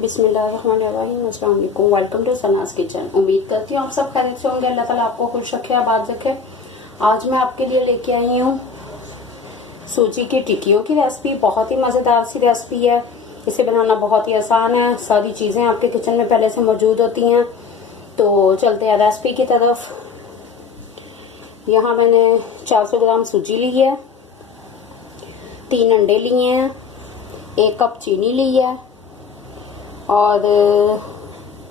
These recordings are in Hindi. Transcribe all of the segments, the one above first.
बिस्मिल्लाहिर्रहमानिर्रहीम, अस्सलाम वालेकुम। Welcome to Sana's kitchen. उम्मीद करती हूँ आप सब खैरियत से होंगे। अल्लाह ताला आपको खुश रखे, आबाद रखे। आज मैं आपके लिए लेके आई हूँ सूजी की टिक्कियों की रेसिपी। बहुत ही मज़ेदार सी रेसिपी है। इसे बनाना बहुत ही आसान है। सारी चीज़ें आपके किचन में पहले से मौजूद होती हैं। तो चलते हैं रेसिपी की तरफ। यहाँ मैंने 400 ग्राम सूजी ली है, 3 अंडे लिए हैं, 1 कप चीनी ली है और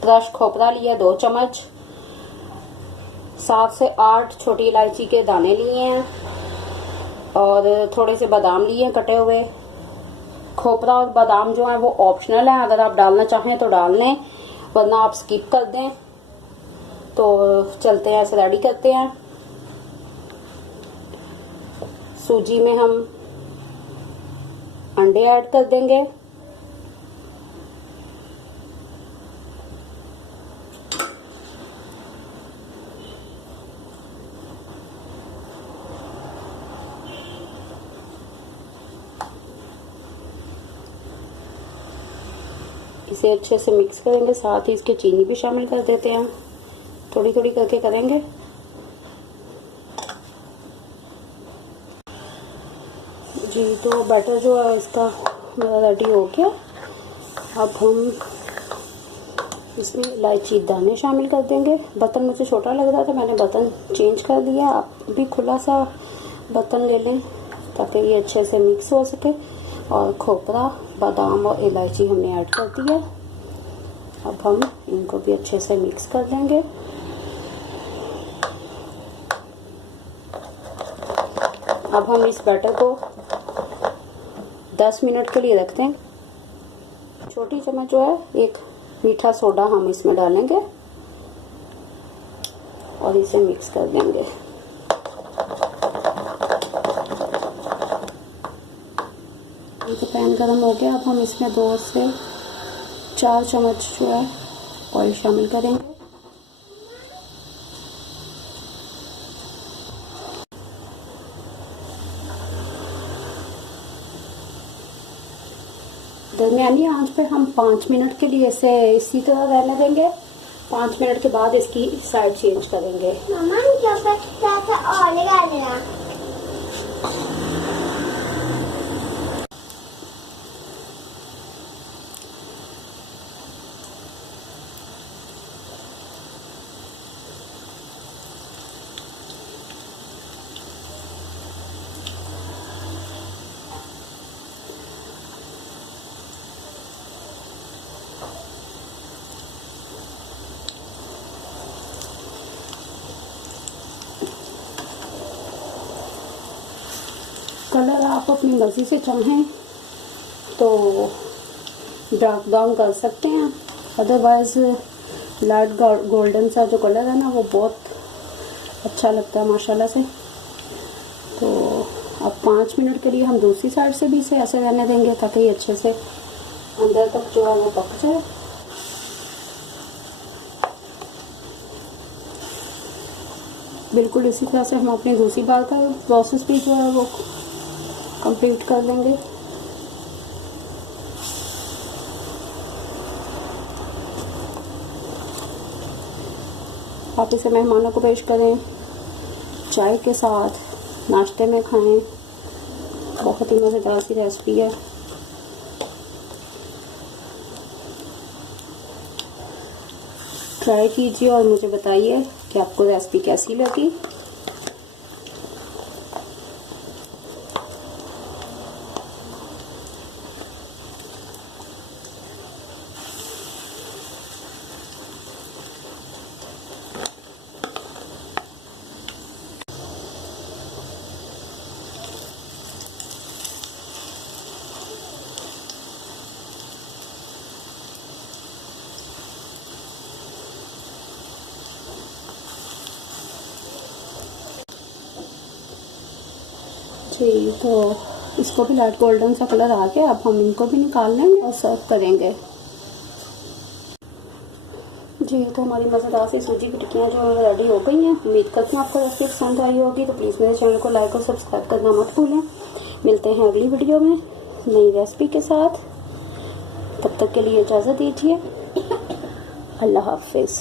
क्रश खोपरा लिया 2 चम्मच, 7 से 8 छोटी इलायची के दाने लिए हैं और थोड़े से बादाम लिए हैं कटे हुए। खोपरा और बादाम जो है वो ऑप्शनल है, अगर आप डालना चाहें तो डाल लें, वरना आप स्किप कर दें। तो चलते हैं, इसे रेडी करते हैं। सूजी में हम अंडे ऐड कर देंगे। इसे अच्छे से मिक्स करेंगे, साथ ही इसके चीनी भी शामिल कर देते हैं। थोड़ी थोड़ी करके करेंगे। जी, तो बैटर जो है इसका मेरा रेडी हो गया। अब हम इसमें इलायची दाने शामिल कर देंगे। बर्तन मुझे छोटा लग रहा था, मैंने बर्तन चेंज कर दिया। आप भी खुला सा बर्तन ले लें ताकि ये अच्छे से मिक्स हो सके। और खोपरा, बादाम और इलायची हमने ऐड कर दिया। अब हम इनको भी अच्छे से मिक्स कर देंगे। अब हम इस बैटर को 10 मिनट के लिए रखते हैं। छोटी चम्मच जो है 1 मीठा सोडा हम इसमें डालेंगे और इसे मिक्स कर देंगे। तो पैन गर्म हो गया। अब हम इसमें 2 से 4 चम्मच जो है ऑयल शामिल करेंगे। दरमियानी आंच पे हम 5 मिनट के लिए इसे इसी तरह रहने देंगे। 5 मिनट के बाद इसकी साइड चेंज करेंगे। कलर आप अपनी मर्जी से चाहें तो डार्क ब्राउन कर सकते हैं, अदरवाइज लाइट गोल्डन सा जो कलर है ना वो बहुत अच्छा लगता है माशाल्लाह से। तो अब 5 मिनट के लिए हम दूसरी साइड से भी इसे ऐसे रहने देंगे ताकि ये अच्छे से अंदर तक जो है वो पक जाए। बिल्कुल इसी तरह से हम अपनी दूसरी बार का प्रोसेस भी जो है वो कंप्लीट कर लेंगे। आप इसे मेहमानों को पेश करें, चाय के साथ, नाश्ते में खाएं। बहुत ही मज़ेदार सी रेसिपी है। ट्राई कीजिए और मुझे बताइए कि आपको रेसिपी कैसी लगी। जी, तो इसको भी लाइट गोल्डन सा कलर आ गया। अब हम इनको भी निकाल लेंगे और सर्व करेंगे। जी, तो हमारी मज़ेदार सी सूजी की टिक्कियाँ जो है रेडी हो गई हैं। उम्मीद करती हूँ आपको रेसिपी पसंद आई होगी। तो प्लीज़ मेरे चैनल को लाइक और सब्सक्राइब करना मत भूलें। मिलते हैं अगली वीडियो में नई रेसिपी के साथ। तब तक के लिए इजाज़त दीजिए। अल्लाह हाफिज़।